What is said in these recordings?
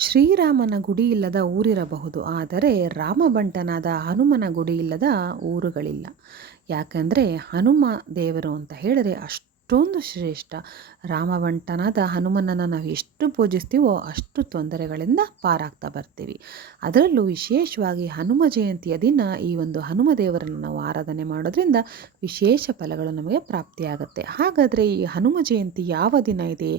ಶ್ರೀರಾಮನ ಗುಡಿ ಇಲ್ಲದ ಊರಿರಬಹುದು, ಆದರೆ ರಾಮಬಂಟನಾದ ಹನುಮನ ಗುಡಿ ಇಲ್ಲದ ಊರುಗಳಿಲ್ಲ. ಯಾಕಂದರೆ ಹನುಮ ದೇವರು ಅಂತ ಹೇಳಿದರೆ ಅಷ್ಟೊಂದು ಶ್ರೇಷ್ಠ. ರಾಮಬಂಟನಾದ ಹನುಮನನ್ನು ನಾವು ಎಷ್ಟು ಪೂಜಿಸ್ತೀವೋ ಅಷ್ಟು ತೊಂದರೆಗಳಿಂದ ಪಾರಾಗ್ತಾ ಬರ್ತೀವಿ. ಅದರಲ್ಲೂ ವಿಶೇಷವಾಗಿ ಹನುಮ ಜಯಂತಿಯ ದಿನ ಈ ಒಂದು ಹನುಮ ದೇವರನ್ನು ನಾವು ಆರಾಧನೆ ಮಾಡೋದ್ರಿಂದ ವಿಶೇಷ ಫಲಗಳು ನಮಗೆ ಪ್ರಾಪ್ತಿಯಾಗುತ್ತೆ. ಹಾಗಾದರೆ ಈ ಹನುಮ ಜಯಂತಿ ಯಾವ ದಿನ ಇದೆ?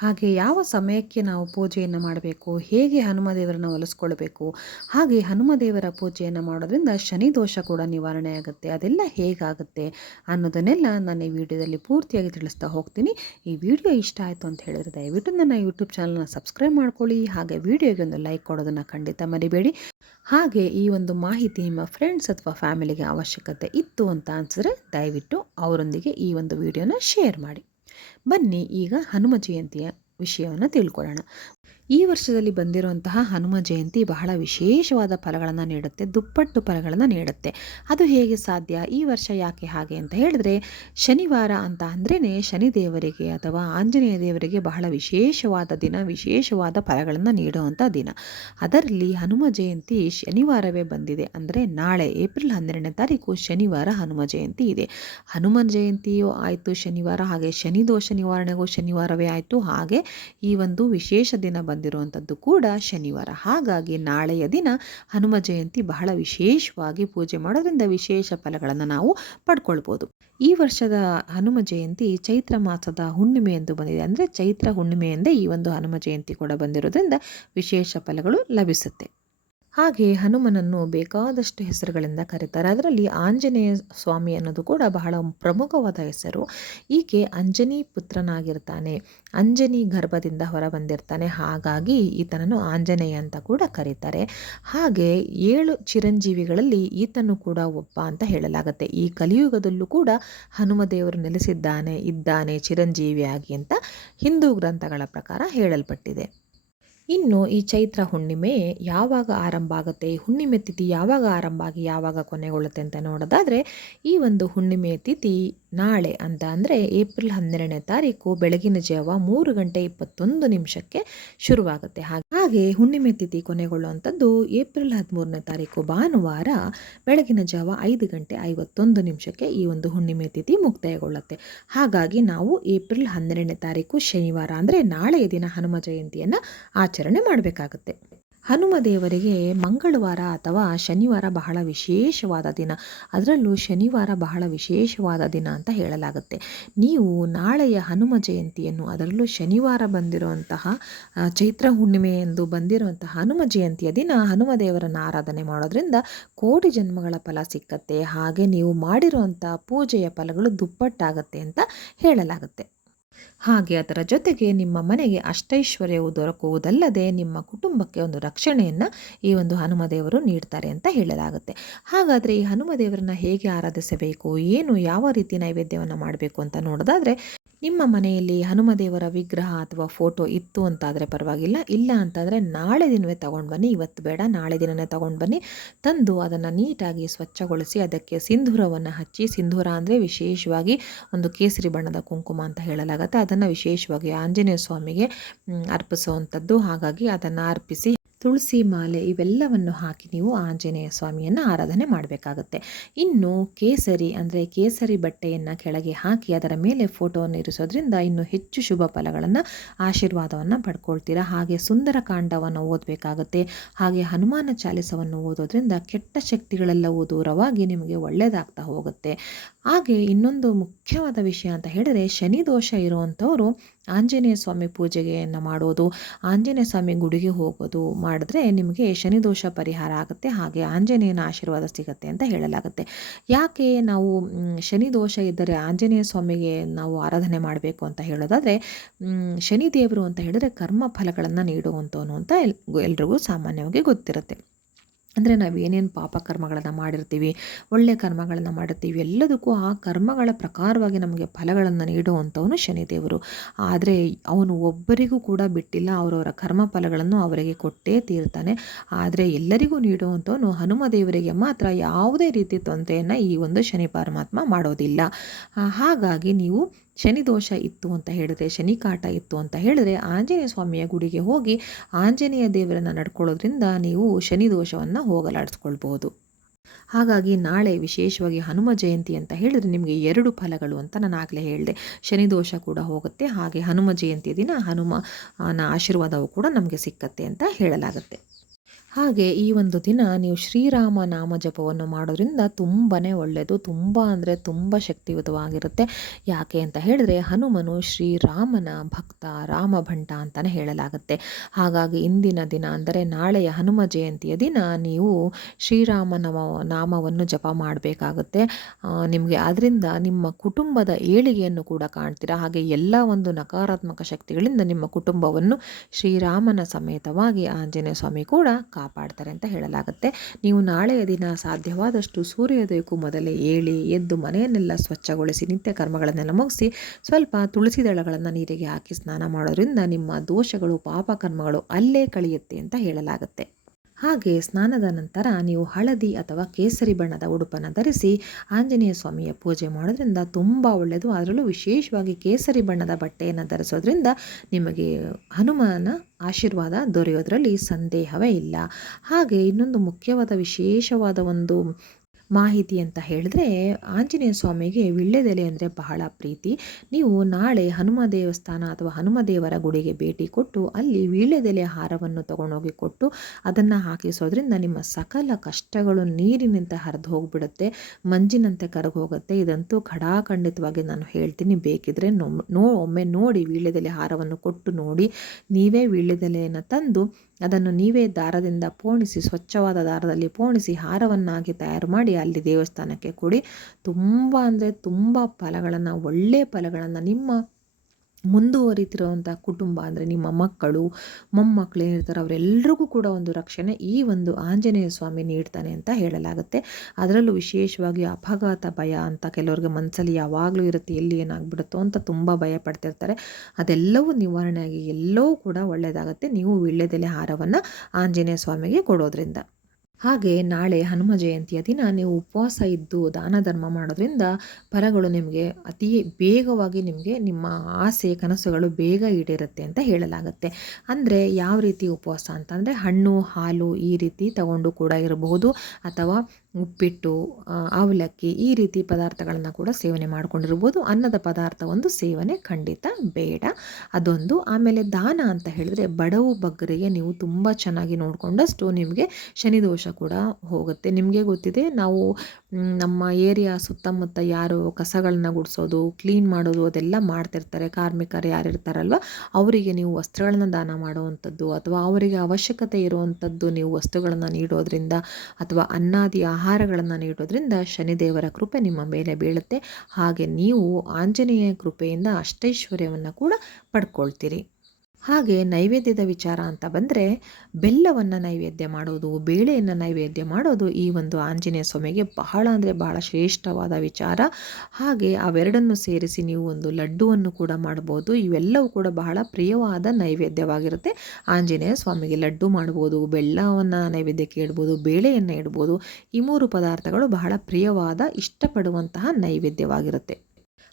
ಹಾಗೆ ಯಾವ ಸಮಯಕ್ಕೆ ನಾವು ಪೂಜೆಯನ್ನು ಮಾಡಬೇಕು? ಹೇಗೆ ಹನುಮ ದೇವರನ್ನು ಒಲಿಸ್ಕೊಳ್ಬೇಕು? ಹಾಗೆ ಹನುಮ ದೇವರ ಪೂಜೆಯನ್ನು ಮಾಡೋದ್ರಿಂದ ಶನಿ ದೋಷ ಕೂಡ ನಿವಾರಣೆ ಆಗುತ್ತೆ. ಅದೆಲ್ಲ ಹೇಗಾಗುತ್ತೆ ಅನ್ನೋದನ್ನೆಲ್ಲ ನಾನು ಈ ವಿಡಿಯೋದಲ್ಲಿ ಪೂರ್ತಿಯಾಗಿ ತಿಳಿಸ್ತಾ ಹೋಗ್ತೀನಿ. ಈ ವಿಡಿಯೋ ಇಷ್ಟ ಆಯಿತು ಅಂತ ಹೇಳಿದ್ರೆ ದಯವಿಟ್ಟು ನನ್ನ ಯೂಟ್ಯೂಬ್ ಚಾನಲ್ನ ಸಬ್ಸ್ಕ್ರೈಬ್ ಮಾಡ್ಕೊಳ್ಳಿ. ಹಾಗೆ ವಿಡಿಯೋಗೆ ಒಂದು ಲೈಕ್ ಕೊಡೋದನ್ನು ಖಂಡಿತ ಮರಿಬೇಡಿ. ಹಾಗೆ ಈ ಒಂದು ಮಾಹಿತಿ ನಿಮ್ಮ ಫ್ರೆಂಡ್ಸ್ ಅಥವಾ ಫ್ಯಾಮಿಲಿಗೆ ಅವಶ್ಯಕತೆ ಇತ್ತು ಅಂತ ಅನಿಸಿದ್ರೆ ದಯವಿಟ್ಟು ಅವರೊಂದಿಗೆ ಈ ಒಂದು ವಿಡಿಯೋನ ಶೇರ್ ಮಾಡಿ. ಬನ್ನಿ ಈಗ ಹನುಮ ಜಯಂತಿಯ ವಿಷಯವನ್ನು ತಿಳ್ಕೊಳ್ಳೋಣ. ಈ ವರ್ಷದಲ್ಲಿ ಬಂದಿರುವಂತಹ ಹನುಮ ಜಯಂತಿ ಬಹಳ ವಿಶೇಷವಾದ ಫಲಗಳನ್ನು ನೀಡುತ್ತೆ, ದುಪ್ಪಟ್ಟು ಫಲಗಳನ್ನು ನೀಡುತ್ತೆ. ಅದು ಹೇಗೆ ಸಾಧ್ಯ? ಈ ವರ್ಷ ಯಾಕೆ ಹಾಗೆ ಅಂತ ಹೇಳಿದ್ರೆ, ಶನಿವಾರ ಅಂತ ಅಂದ್ರೇ ಶನಿದೇವರಿಗೆ ಅಥವಾ ಆಂಜನೇಯ ದೇವರಿಗೆ ಬಹಳ ವಿಶೇಷವಾದ ದಿನ, ವಿಶೇಷವಾದ ಫಲಗಳನ್ನು ನೀಡುವಂಥ ದಿನ. ಅದರಲ್ಲಿ ಹನುಮ ಜಯಂತಿ ಶನಿವಾರವೇ ಬಂದಿದೆ ಅಂದರೆ ನಾಳೆ, ಏಪ್ರಿಲ್ ಹನ್ನೆರಡನೇ ತಾರೀಕು ಶನಿವಾರ ಹನುಮ ಜಯಂತಿ ಇದೆ. ಹನುಮ ಜಯಂತಿಯೂ ಆಯಿತು, ಶನಿವಾರ ಹಾಗೆ ಶನಿ ದೋಷ ನಿವಾರಣೆಗೂ ಶನಿವಾರವೇ ಆಯಿತು. ಹಾಗೆ ಈ ಒಂದು ವಿಶೇಷ ದಿನ ಬಂದಿರುವಂಥದ್ದು ಕೂಡ ಶನಿವಾರ. ಹಾಗಾಗಿ ನಾಳೆಯ ದಿನ ಹನುಮ ಜಯಂತಿ ಬಹಳ ವಿಶೇಷವಾಗಿ ಪೂಜೆ ಮಾಡೋದ್ರಿಂದ ವಿಶೇಷ ಫಲಗಳನ್ನು ನಾವು ಪಡ್ಕೊಳ್ಬೋದು. ಈ ವರ್ಷದ ಹನುಮ ಜಯಂತಿ ಚೈತ್ರ ಮಾಸದ ಹುಣ್ಣಿಮೆ ಎಂದು ಬಂದಿದೆ. ಅಂದರೆ ಚೈತ್ರ ಹುಣ್ಣಿಮೆಯಿಂದ ಈ ಒಂದು ಹನುಮ ಜಯಂತಿ ಕೂಡ ಬಂದಿರೋದ್ರಿಂದ ವಿಶೇಷ ಫಲಗಳು ಲಭಿಸುತ್ತೆ. ಹಾಗೆ ಹನುಮನನ್ನು ಬೇಕಾದಷ್ಟು ಹೆಸರುಗಳಿಂದ ಕರೀತಾರೆ. ಅದರಲ್ಲಿ ಆಂಜನೇಯ ಸ್ವಾಮಿ ಅನ್ನೋದು ಕೂಡ ಬಹಳ ಪ್ರಮುಖವಾದ ಹೆಸರು. ಈಕೆ ಅಂಜನಿ ಪುತ್ರನಾಗಿರ್ತಾನೆ. ಅಂಜನಿ ಗರ್ಭದಿಂದ ಹೊರಬಂದಿರ್ತಾನೆ. ಹಾಗಾಗಿ ಈತನನ್ನು ಆಂಜನೇಯ ಅಂತ ಕೂಡ ಕರೀತಾರೆ. ಹಾಗೆ ಏಳು ಚಿರಂಜೀವಿಗಳಲ್ಲಿ ಈತನು ಕೂಡ ಒಬ್ಬ ಅಂತ ಹೇಳಲಾಗುತ್ತೆ. ಈ ಕಲಿಯುಗದಲ್ಲೂ ಕೂಡ ಹನುಮ ದೇವರು ನೆಲೆಸಿದ್ದಾನೆ, ಇದ್ದಾನೆ, ಚಿರಂಜೀವಿಯಾಗಿ ಅಂತ ಹಿಂದೂ ಗ್ರಂಥಗಳ ಪ್ರಕಾರ ಹೇಳಲ್ಪಟ್ಟಿದೆ. ಇನ್ನು ಈ ಚೈತ್ರ ಹುಣ್ಣಿಮೆ ಯಾವಾಗ ಆರಂಭ ಆಗುತ್ತೆ? ಹುಣ್ಣಿಮೆ ತಿಥಿ ಯಾವಾಗ ಆರಂಭ ಆಗಿ ಯಾವಾಗ ಕೊನೆಗೊಳ್ಳುತ್ತೆ ಅಂತ ನೋಡೋದಾದರೆ, ಈ ಒಂದು ಹುಣ್ಣಿಮೆ ತಿಥಿ ನಾಳೆ ಅಂತ ಅಂದರೆ ಏಪ್ರಿಲ್ ಹನ್ನೆರಡನೇ ತಾರೀಕು ಬೆಳಗಿನ ಜಾವ ಮೂರು ಗಂಟೆ ಇಪ್ಪತ್ತೊಂದು ನಿಮಿಷಕ್ಕೆ ಶುರುವಾಗುತ್ತೆ. ಹಾಗೆ ಹುಣ್ಣಿಮೆ ತಿಥಿ ಕೊನೆಗೊಳ್ಳುವಂಥದ್ದು ಏಪ್ರಿಲ್ ಹದಿಮೂರನೇ ತಾರೀಕು ಭಾನುವಾರ ಬೆಳಗಿನ ಜಾವ ಐದು ಗಂಟೆ ಐವತ್ತೊಂದು ನಿಮಿಷಕ್ಕೆ ಈ ಒಂದು ಹುಣ್ಣಿಮೆ ತಿಥಿ ಮುಕ್ತಾಯಗೊಳ್ಳುತ್ತೆ. ಹಾಗಾಗಿ ನಾವು ಏಪ್ರಿಲ್ ಹನ್ನೆರಡನೇ ತಾರೀಕು ಶನಿವಾರ ಅಂದರೆ ನಾಳೆಯ ದಿನ ಹನುಮ ಜಯಂತಿಯನ್ನು ಆಚರಣೆ ಮಾಡಬೇಕಾಗುತ್ತೆ. ಹನುಮ ದೇವರಿಗೆ ಮಂಗಳವಾರ ಅಥವಾ ಶನಿವಾರ ಬಹಳ ವಿಶೇಷವಾದ ದಿನ. ಅದರಲ್ಲೂ ಶನಿವಾರ ಬಹಳ ವಿಶೇಷವಾದ ದಿನ ಅಂತ ಹೇಳಲಾಗುತ್ತೆ. ನೀವು ನಾಳೆಯ ಹನುಮ ಜಯಂತಿಯನ್ನು, ಅದರಲ್ಲೂ ಶನಿವಾರ ಬಂದಿರುವಂತಹ ಚೈತ್ರ ಹುಣ್ಣಿಮೆ ಎಂದು ಬಂದಿರುವಂತಹ ಹನುಮ ಜಯಂತಿಯ ದಿನ ಹನುಮ ದೇವರನ್ನು ಆರಾಧನೆ ಮಾಡೋದ್ರಿಂದ ಕೋಟಿ ಜನ್ಮಗಳ ಫಲ ಸಿಕ್ಕತ್ತೆ. ಹಾಗೆ ನೀವು ಮಾಡಿರುವಂಥ ಪೂಜೆಯ ಫಲಗಳು ದುಪ್ಪಟ್ಟಾಗತ್ತೆ ಅಂತ ಹೇಳಲಾಗುತ್ತೆ. ಹಾಗೆ ಅದರ ಜೊತೆಗೆ ನಿಮ್ಮ ಮನೆಗೆ ಅಷ್ಟೈಶ್ವರ್ಯವು ದೊರಕುವುದಲ್ಲದೆ ನಿಮ್ಮ ಕುಟುಂಬಕ್ಕೆ ಒಂದು ರಕ್ಷಣೆಯನ್ನು ಈ ಒಂದು ಹನುಮದೇವರು ನೀಡ್ತಾರೆ ಅಂತ ಹೇಳಲಾಗುತ್ತೆ. ಹಾಗಾದರೆ ಈ ಹನುಮದೇವರನ್ನ ಹೇಗೆ ಆರಾಧಿಸಬೇಕು, ಏನು ಯಾವ ರೀತಿ ನೈವೇದ್ಯವನ್ನು ಮಾಡಬೇಕು ಅಂತ ನೋಡೋದಾದರೆ ನಿಮ್ಮ ಮನೆಯಲ್ಲಿ ಹನುಮದೇವರ ವಿಗ್ರಹ ಅಥವಾ ಫೋಟೋ ಇತ್ತು ಅಂತಾದರೆ ಪರವಾಗಿಲ್ಲ. ಇಲ್ಲ ಅಂತಾದರೆ ನಾಳೆ ದಿನವೇ ತೊಗೊಂಡು ಬನ್ನಿ. ಇವತ್ತು ಬೇಡ, ನಾಳೆ ದಿನವೇ ತೊಗೊಂಡು ಬನ್ನಿ. ತಂದು ಅದನ್ನು ನೀಟಾಗಿ ಸ್ವಚ್ಛಗೊಳಿಸಿ ಅದಕ್ಕೆ ಸಿಂಧೂರವನ್ನು ಹಚ್ಚಿ, ಸಿಂಧೂರ ಅಂದರೆ ವಿಶೇಷವಾಗಿ ಒಂದು ಕೇಸರಿ ಬಣ್ಣದ ಕುಂಕುಮ ಅಂತ ಹೇಳಲಾಗುತ್ತೆ. ಅದನ್ನು ವಿಶೇಷವಾಗಿ ಆಂಜನೇಯ ಸ್ವಾಮಿಗೆ ಅರ್ಪಿಸುವಂಥದ್ದು. ಹಾಗಾಗಿ ಅದನ್ನು ಅರ್ಪಿಸಿ ತುಳಸಿ ಮಾಲೆ ಇವೆಲ್ಲವನ್ನು ಹಾಕಿ ನೀವು ಆಂಜನೇಯ ಸ್ವಾಮಿಯನ್ನು ಆರಾಧನೆ ಮಾಡಬೇಕಾಗುತ್ತೆ. ಇನ್ನು ಕೇಸರಿ ಅಂದರೆ ಕೇಸರಿ ಬಟ್ಟೆಯನ್ನು ಕೆಳಗೆ ಹಾಕಿ ಅದರ ಮೇಲೆ ಫೋಟೋವನ್ನು ಇರಿಸೋದ್ರಿಂದ ಇನ್ನು ಹೆಚ್ಚು ಶುಭ ಫಲಗಳನ್ನು ಆಶೀರ್ವಾದವನ್ನು ಪಡ್ಕೊಳ್ತೀರ? ಹಾಗೆ ಸುಂದರ ಕಾಂಡವನ್ನು ಓದಬೇಕಾಗುತ್ತೆ. ಹಾಗೆ ಹನುಮಾನ ಚಾಲಿಸವನ್ನು ಓದೋದ್ರಿಂದ ಕೆಟ್ಟ ಶಕ್ತಿಗಳೆಲ್ಲವೂ ದೂರವಾಗಿ ನಿಮಗೆ ಒಳ್ಳೆಯದಾಗ್ತಾ ಹೋಗುತ್ತೆ. ಹಾಗೆ ಇನ್ನೊಂದು ಮುಖ್ಯವಾದ ವಿಷಯ ಅಂತ ಹೇಳಿದರೆ ಶನಿ ದೋಷ ಇರುವಂಥವರು ಆಂಜನೇಯ ಸ್ವಾಮಿ ಪೂಜೆಯನ್ನು ಮಾಡೋದು, ಆಂಜನೇಯ ಸ್ವಾಮಿ ಗುಡಿಗೆ ಹೋಗೋದು ಮಾಡಿದ್ರೆ ನಿಮಗೆ ಶನಿ ದೋಷ ಪರಿಹಾರ ಆಗುತ್ತೆ, ಹಾಗೆ ಆಂಜನೇಯನ ಆಶೀರ್ವಾದ ಸಿಗುತ್ತೆ ಅಂತ ಹೇಳಲಾಗುತ್ತೆ. ಯಾಕೆ ನಾವು ಶನಿ ದೋಷ ಇದ್ದರೆ ಆಂಜನೇಯ ಸ್ವಾಮಿಗೆ ನಾವು ಆರಾಧನೆ ಮಾಡಬೇಕು ಅಂತ ಹೇಳೋದಾದರೆ ಶನಿ ದೇವರು ಅಂತ ಹೇಳಿದ್ರೆ ಕರ್ಮ ಫಲಗಳನ್ನು ನೀಡುವಂಥವನು ಅಂತ ಎಲ್, ಎಲ್ರಿಗೂ ಸಾಮಾನ್ಯವಾಗಿ ಗೊತ್ತಿರುತ್ತೆ. ಅಂದರೆ ನಾವು ಏನೇನು ಪಾಪ ಕರ್ಮಗಳನ್ನು ಮಾಡಿರ್ತೀವಿ ಒಳ್ಳೆಯ ಕರ್ಮಗಳನ್ನು ಮಾಡಿರ್ತೀವಿ, ಎಲ್ಲದಕ್ಕೂ ಆ ಕರ್ಮಗಳ ಪ್ರಕಾರವಾಗಿ ನಮಗೆ ಫಲಗಳನ್ನು ನೀಡುವಂಥವನು ಶನಿದೇವರು. ಆದರೆ ಅವನು ಒಬ್ಬರಿಗೂ ಕೂಡ ಬಿಟ್ಟಿಲ್ಲ, ಅವರವರ ಕರ್ಮ ಫಲಗಳನ್ನು ಅವರಿಗೆ ಕೊಟ್ಟೇ ತೀರ್ತಾನೆ. ಆದರೆ ಎಲ್ಲರಿಗೂ ನೀಡುವಂಥವನು ಹನುಮ ದೇವರಿಗೆ ಮಾತ್ರ ಯಾವುದೇ ರೀತಿ ತೊಂದರೆಯನ್ನು ಈ ಒಂದು ಶನಿ ಪರಮಾತ್ಮ ಮಾಡೋದಿಲ್ಲ. ಹಾಗಾಗಿ ನೀವು ಶನಿ ದೋಷ ಇತ್ತು ಅಂತ ಹೇಳಿದ್ರೆ, ಶನಿ ಕಾಟ ಇತ್ತು ಅಂತ ಹೇಳಿದ್ರೆ ಆಂಜನೇಯ ಸ್ವಾಮಿಯ ಗುಡಿಗೆ ಹೋಗಿ ಆಂಜನೇಯ ದೇವರನ್ನು ನಡ್ಕೊಳ್ಳೋದ್ರಿಂದ ನೀವು ಶನಿ ದೋಷವನ್ನು ಹೋಗಲಾಡಿಸ್ಕೊಳ್ಬೋದು ಹಾಗಾಗಿ ನಾಳೆ ವಿಶೇಷವಾಗಿ ಹನುಮ ಜಯಂತಿ ಅಂತ ಹೇಳಿದರೆ ನಿಮಗೆ ಎರಡು ಫಲಗಳು ಅಂತ ನಾನು ಆಗಲೇ ಹೇಳಿದೆ. ಶನಿ ದೋಷ ಕೂಡ ಹೋಗುತ್ತೆ, ಹಾಗೆ ಹನುಮ ಜಯಂತಿ ದಿನ ಹನುಮನ ಆಶೀರ್ವಾದವು ಕೂಡ ನಮಗೆ ಸಿಕ್ಕತ್ತೆ ಅಂತ ಹೇಳಲಾಗುತ್ತೆ. ಹಾಗೆ ಈ ಒಂದು ದಿನ ನೀವು ಶ್ರೀರಾಮ ನಾಮ ಜಪವನ್ನು ಮಾಡೋದ್ರಿಂದ ತುಂಬಾ ಒಳ್ಳೆಯದು ತುಂಬ ಅಂದರೆ ತುಂಬ ಶಕ್ತಿಯುತವಾಗಿರುತ್ತೆ. ಯಾಕೆ ಅಂತ ಹೇಳಿದ್ರೆ ಹನುಮನು ಶ್ರೀರಾಮನ ಭಕ್ತ ರಾಮ ಭಂಟ ಅಂತಲೇ ಹೇಳಲಾಗುತ್ತೆ. ಹಾಗಾಗಿ ಇಂದಿನ ದಿನ ಅಂದರೆ ನಾಳೆಯ ಹನುಮ ಜಯಂತಿಯ ದಿನ ನೀವು ಶ್ರೀರಾಮನ ನಾಮವನ್ನು ಜಪ ಮಾಡಬೇಕಾಗುತ್ತೆ. ನಿಮಗೆ ಅದರಿಂದ ನಿಮ್ಮ ಕುಟುಂಬದ ಏಳಿಗೆಯನ್ನು ಕೂಡ ಕಾಣ್ತೀರಾ? ಹಾಗೆ ಎಲ್ಲ ಒಂದು ನಕಾರಾತ್ಮಕ ಶಕ್ತಿಗಳಿಂದ ನಿಮ್ಮ ಕುಟುಂಬವನ್ನು ಶ್ರೀರಾಮನ ಸಮೇತವಾಗಿ ಆಂಜನೇಯ ಸ್ವಾಮಿ ಕೂಡ ಕಾಪಾಡ್ತಾರೆ ಅಂತ ಹೇಳಲಾಗುತ್ತೆ. ನೀವು ನಾಳೆಯ ದಿನ ಸಾಧ್ಯವಾದಷ್ಟು ಸೂರ್ಯೋದಯಕ್ಕೂ ಮೊದಲೇ ಏಳಿ, ಎದ್ದು ಮನೆಯನ್ನೆಲ್ಲ ಸ್ವಚ್ಛಗೊಳಿಸಿ, ನಿತ್ಯ ಕರ್ಮಗಳನ್ನೆಲ್ಲ ಮುಗಿಸಿ, ಸ್ವಲ್ಪ ತುಳಸಿ ದಳಗಳನ್ನು ನೀರಿಗೆ ಹಾಕಿ ಸ್ನಾನ ಮಾಡೋದ್ರಿಂದ ನಿಮ್ಮ ದೋಷಗಳು ಪಾಪಕರ್ಮಗಳು ಅಲ್ಲೇ ಕಳೆಯುತ್ತೆ ಅಂತ ಹೇಳಲಾಗುತ್ತೆ. ಹಾಗೆ ಸ್ನಾನದ ನಂತರ ನೀವು ಹಳದಿ ಅಥವಾ ಕೇಸರಿ ಬಣ್ಣದ ಉಡುಪನ್ನು ಧರಿಸಿ ಆಂಜನೇಯ ಸ್ವಾಮಿಯ ಪೂಜೆ ಮಾಡೋದ್ರಿಂದ ತುಂಬ ಒಳ್ಳೆಯದು. ಅದರಲ್ಲೂ ವಿಶೇಷವಾಗಿ ಕೇಸರಿ ಬಣ್ಣದ ಬಟ್ಟೆಯನ್ನು ಧರಿಸೋದ್ರಿಂದ ನಿಮಗೆ ಹನುಮಾನ ಆಶೀರ್ವಾದ ದೊರೆಯೋದರಲ್ಲಿ ಸಂದೇಹವೇ ಇಲ್ಲ. ಹಾಗೆ ಇನ್ನೊಂದು ಮುಖ್ಯವಾದ ವಿಶೇಷವಾದ ಒಂದು ಮಾಹಿತಿ ಅಂತ ಹೇಳಿದ್ರೆ ಆಂಜನೇಯ ಸ್ವಾಮಿಗೆ ವಿಳ್ಳೆದೆಲೆ ಅಂದರೆ ಬಹಳ ಪ್ರೀತಿ. ನೀವು ನಾಳೆ ಹನುಮ ದೇವಸ್ಥಾನ ಅಥವಾ ಹನುಮ ದೇವರ ಗುಡಿಗೆ ಭೇಟಿ ಕೊಟ್ಟು ಅಲ್ಲಿ ವೀಳ್ಯದೆಲೆ ಹಾರವನ್ನು ತಗೊಂಡೋಗಿ ಕೊಟ್ಟು ಅದನ್ನು ಹಾಕಿಸೋದ್ರಿಂದ ನಿಮ್ಮ ಸಕಲ ಕಷ್ಟಗಳು ನೀರಿನಿಂದ ಹರಿದು ಹೋಗಿಬಿಡುತ್ತೆ, ಮಂಜಿನಂತೆ ಕರಗೋಗುತ್ತೆ ಇದಂತೂ ಖಡಾಖಂಡಿತವಾಗಿ ನಾನು ಹೇಳ್ತೀನಿ, ಬೇಕಿದ್ರೆ ನೋ, ಒಮ್ಮೆ ನೋಡಿ ವೀಳ್ಯದೆಲೆ ಹಾರವನ್ನು ಕೊಟ್ಟು ನೋಡಿ. ನೀವೇ ವೀಳ್ಯದೆಲೆಯನ್ನು ತಂದು ಅದನ್ನು ನೀವೇ ದಾರದಿಂದ ಪೋಣಿಸಿ, ಸ್ವಚ್ಛವಾದ ದಾರದಲ್ಲಿ ಪೋಣಿಸಿ ಹಾರವನ್ನಾಗಿ ತಯಾರು ಮಾಡಿ ಅಲ್ಲಿ ದೇವಸ್ಥಾನಕ್ಕೆ ಕೊಡಿ ತುಂಬ ಅಂದರೆ ತುಂಬ ಫಲಗಳನ್ನು ಒಳ್ಳೆಯ ಫಲಗಳನ್ನು ನಿಮ್ಮ ಮುಂದುವರಿತಿರುವಂಥ ಕುಟುಂಬ ಅಂದರೆ ನಿಮ್ಮ ಮಕ್ಕಳು ಮೊಮ್ಮಕ್ಕಳು ಏನಿರ್ತಾರೆ ಅವರೆಲ್ಲರಿಗೂ ಕೂಡ ಒಂದು ರಕ್ಷಣೆ ಈ ಒಂದು ಆಂಜನೇಯ ಸ್ವಾಮಿ ನೀಡ್ತಾನೆ ಅಂತ ಹೇಳಲಾಗುತ್ತೆ. ಅದರಲ್ಲೂ ವಿಶೇಷವಾಗಿ ಅಪಘಾತ ಭಯ ಅಂತ ಕೆಲವ್ರಿಗೆ ಮನಸ್ಸಲ್ಲಿ ಯಾವಾಗಲೂ ಇರುತ್ತೆ, ಎಲ್ಲಿ ಏನಾಗ್ಬಿಡುತ್ತೋ ಅಂತ ತುಂಬ ಭಯ ಪಡ್ತಿರ್ತಾರೆ. ಅದೆಲ್ಲವೂ ನಿವಾರಣೆಯಾಗಿ ಎಲ್ಲವೂ ಕೂಡ ಒಳ್ಳೆಯದಾಗುತ್ತೆ ನೀವು ವೀಳ್ಯದೆಲೆ ಹಾರವನ್ನು ಆಂಜನೇಯ ಸ್ವಾಮಿಗೆ ಕೊಡೋದ್ರಿಂದ. ಹಾಗೆ ನಾಳೆ ಹನುಮ ಜಯಂತಿಯ ದಿನ ನೀವು ಉಪವಾಸ ಇದ್ದು ದಾನ ಧರ್ಮ ಮಾಡೋದ್ರಿಂದ ಫಲಗಳು ನಿಮಗೆ ಅತಿ ಬೇಗವಾಗಿ ನಿಮಗೆ ನಿಮ್ಮ ಆಸೆ, ಕನಸುಗಳು ಬೇಗ ಈಡೇರುತ್ತೆ ಅಂತ ಹೇಳಲಾಗುತ್ತೆ. ಅಂದರೆ ಯಾವ ರೀತಿ ಉಪವಾಸ ಅಂತಂದರೆ ಹಣ್ಣು, ಹಾಲು ಈ ರೀತಿ ತಗೊಂಡು ಕೂಡ ಇರಬಹುದು ಅಥವಾ ಉಪ್ಪಿಟ್ಟು ಅವಲಕ್ಕಿ ಈ ರೀತಿ ಪದಾರ್ಥಗಳನ್ನು ಕೂಡ ಸೇವನೆ ಮಾಡಿಕೊಂಡಿರ್ಬೋದು. ಅನ್ನದ ಪದಾರ್ಥ ಒಂದು ಸೇವನೆ ಖಂಡಿತ ಬೇಡ. ಅದೊಂದು. ಆಮೇಲೆ ದಾನ ಅಂತ ಹೇಳಿದ್ರೆ ಬಡವು ಬಗ್ಗರಿಗೆ ನೀವು ತುಂಬ ಚೆನ್ನಾಗಿ ನೋಡಿಕೊಂಡಷ್ಟು ನಿಮಗೆ ಶನಿದೋಷ ಕೂಡ ಹೋಗುತ್ತೆ. ನಿಮಗೆ ಗೊತ್ತಿದೆ, ನಾವು ನಮ್ಮ ಏರಿಯಾ ಸುತ್ತಮುತ್ತ ಯಾರು ಕಸಗಳನ್ನ ಗುಡಿಸೋದು, ಕ್ಲೀನ್ ಮಾಡೋದು ಅದೆಲ್ಲ ಮಾಡ್ತಿರ್ತಾರೆ. ಕಾರ್ಮಿಕರು ಯಾರು ಇರ್ತಾರಲ್ವ? ಅವರಿಗೆ ನೀವು ವಸ್ತ್ರಗಳನ್ನು ದಾನ ಮಾಡುವಂಥದ್ದು ಅಥವಾ ಅವರಿಗೆ ಅವಶ್ಯಕತೆ ಇರುವಂಥದ್ದು ನೀವು ವಸ್ತುಗಳನ್ನು ನೀಡೋದ್ರಿಂದ ಅಥವಾ ಅನ್ನಾದಿ ಆಹಾರಗಳನ್ನು ನೀಡೋದ್ರಿಂದ ಶನಿದೇವರ ಕೃಪೆ ನಿಮ್ಮ ಮೇಲೆ ಬೀಳುತ್ತೆ. ಹಾಗೆ ನೀವು ಆಂಜನೇಯ ಕೃಪೆಯಿಂದ ಅಷ್ಟೈಶ್ವರ್ಯವನ್ನು ಕೂಡ ಪಡ್ಕೊಳ್ತೀರಿ. ಹಾಗೆ ನೈವೇದ್ಯದ ವಿಚಾರ ಅಂತ ಬಂದರೆ ಬೆಲ್ಲವನ್ನು ನೈವೇದ್ಯ ಮಾಡೋದು, ಬೇಳೆಯನ್ನು ನೈವೇದ್ಯ ಮಾಡೋದು ಈ ಒಂದು ಆಂಜನೇಯ ಸ್ವಾಮಿಗೆ ಬಹಳ ಅಂದರೆ ಬಹಳ ಶ್ರೇಷ್ಠವಾದ ವಿಚಾರ. ಹಾಗೆ ಅವೆರಡನ್ನು ಸೇರಿಸಿ ನೀವು ಒಂದು ಲಡ್ಡುವನ್ನು ಕೂಡ ಮಾಡ್ಬೋದು. ಇವೆಲ್ಲವೂ ಕೂಡ ಬಹಳ ಪ್ರಿಯವಾದ ನೈವೇದ್ಯವಾಗಿರುತ್ತೆ. ಆಂಜನೇಯ ಸ್ವಾಮಿಗೆ ಲಡ್ಡು ಮಾಡ್ಬೋದು, ಬೆಲ್ಲವನ್ನು ನೈವೇದ್ಯಕ್ಕೆ ಇಡ್ಬೋದು, ಬೇಳೆಯನ್ನು ಇಡ್ಬೋದು. ಈ ಮೂರು ಪದಾರ್ಥಗಳು ಬಹಳ ಪ್ರಿಯವಾದ, ಇಷ್ಟಪಡುವಂತಹ ನೈವೇದ್ಯವಾಗಿರುತ್ತೆ.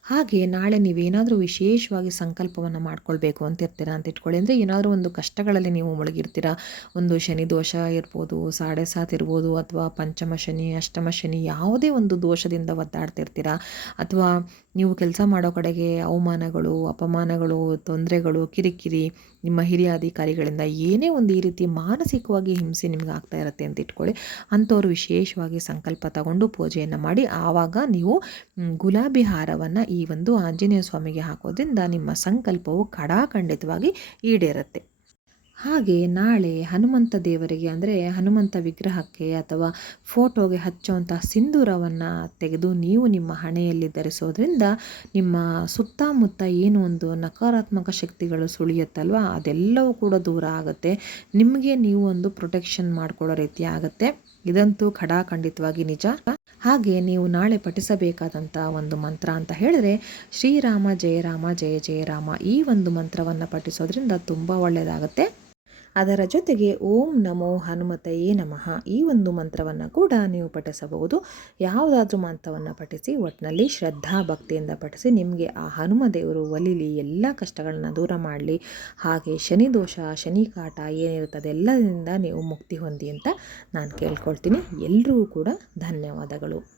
ಹಾಗೆ ನಾಳೆ ನೀವೇನಾದರೂ ವಿಶೇಷವಾಗಿ ಸಂಕಲ್ಪವನ್ನು ಮಾಡ್ಕೊಳ್ಬೇಕು ಅಂತಿರ್ತೀರಾ ಅಂತ ಇಟ್ಕೊಳ್ಳಿ. ಅಂದರೆ ಏನಾದರೂ ಒಂದು ಕಷ್ಟಗಳಲ್ಲಿ ನೀವು ಮುಳುಗಿರ್ತೀರಾ. ಒಂದು ಶನಿ ದೋಷ ಇರ್ಬೋದು, ಸಾಡೆ ಸಾತ್ ಇರ್ಬೋದು, ಅಥವಾ ಪಂಚಮ ಶನಿ, ಅಷ್ಟಮ ಶನಿ ಯಾವುದೇ ಒಂದು ದೋಷದಿಂದ ಒದ್ದಾಡ್ತಿರ್ತೀರಾ. ಅಥವಾ ನೀವು ಕೆಲಸ ಮಾಡೋ ಕಡೆಗೆ ಅವಮಾನಗಳು, ಅಪಮಾನಗಳು, ತೊಂದರೆಗಳು, ಕಿರಿಕಿರಿ, ನಿಮ್ಮ ಹಿರಿಯ ಅಧಿಕಾರಿಗಳಿಂದ ಏನೇ ಒಂದು ಈ ರೀತಿ ಮಾನಸಿಕವಾಗಿ ಹಿಂಸೆ ನಿಮ್ಗೆ ಆಗ್ತಾ ಇರುತ್ತೆ ಅಂತ ಇಟ್ಕೊಳ್ಳಿ. ಅಂಥವ್ರು ವಿಶೇಷವಾಗಿ ಸಂಕಲ್ಪ ತಗೊಂಡು ಪೂಜೆಯನ್ನು ಮಾಡಿ. ಆವಾಗ ನೀವು ಗುಲಾಬಿ ಹಾರವನ್ನು ಈ ಒಂದು ಆಂಜನೇಯ ಸ್ವಾಮಿಗೆ ಹಾಕೋದ್ರಿಂದ ನಿಮ್ಮ ಸಂಕಲ್ಪವು ಖಡಾಖಂಡಿತವಾಗಿ ಈಡೇರುತ್ತೆ. ಹಾಗೆ ನಾಳೆ ಹನುಮಂತ ದೇವರಿಗೆ ಅಂದರೆ ಹನುಮಂತ ವಿಗ್ರಹಕ್ಕೆ ಅಥವಾ ಫೋಟೋಗೆ ಹಚ್ಚುವಂಥ ಸಿಂಧೂರವನ್ನು ತೆಗೆದು ನೀವು ನಿಮ್ಮ ಹಣೆಯಲ್ಲಿ ಧರಿಸೋದ್ರಿಂದ ನಿಮ್ಮ ಸುತ್ತಮುತ್ತ ಏನು ಒಂದು ನಕಾರಾತ್ಮಕ ಶಕ್ತಿಗಳು ಸುಳಿಯುತ್ತಲ್ವ ಅದೆಲ್ಲವೂ ಕೂಡ ದೂರ ಆಗುತ್ತೆ. ನಿಮಗೆ ನೀವು ಒಂದು ಪ್ರೊಟೆಕ್ಷನ್ ಮಾಡಿಕೊಳ್ಳೋ ರೀತಿ ಆಗುತ್ತೆ. ಇದಂತೂ ಖಡಾಖಂಡಿತವಾಗಿ ನಿಜ. ಹಾಗೆ ನೀವು ನಾಳೆ ಪಠಿಸಬೇಕಾದಂಥ ಒಂದು ಮಂತ್ರ ಅಂತ ಹೇಳಿದ್ರೆ, ಶ್ರೀರಾಮ ಜಯರಾಮ ಜಯ ಜಯರಾಮ ಈ ಒಂದು ಮಂತ್ರವನ್ನು ಪಠಿಸೋದ್ರಿಂದ ತುಂಬ ಒಳ್ಳೆಯದಾಗುತ್ತೆ ಅದರ ಜೊತೆಗೆ ಓಂ ನಮೋ ಹನುಮತಯೇ ನಮಃ. ಈ ಒಂದು ಮಂತ್ರವನ್ನು ಕೂಡ ನೀವು ಪಠಿಸಬಹುದು. ಯಾವುದಾದ್ರೂ ಮಂತ್ರವನ್ನು ಪಠಿಸಿ ಒಟ್ಟಿನಲ್ಲಿ ಶ್ರದ್ಧಾ ಭಕ್ತಿಯಿಂದ ಪಠಿಸಿ, ನಿಮಗೆ ಆ ಹನುಮ ದೇವರು ಒಲಿಲಿ, ಎಲ್ಲ ಕಷ್ಟಗಳನ್ನ ದೂರ ಮಾಡಲಿ. ಹಾಗೆ ಶನಿ ದೋಷ, ಶನಿ ಕಾಟ ಏನಿರುತ್ತದೆ ಎಲ್ಲದರಿಂದ ನೀವು ಮುಕ್ತಿ ಹೊಂದಿ ಅಂತ ನಾನು ಕೇಳ್ಕೊಳ್ತೀನಿ. ಎಲ್ಲರೂ ಕೂಡ ಧನ್ಯವಾದಗಳು.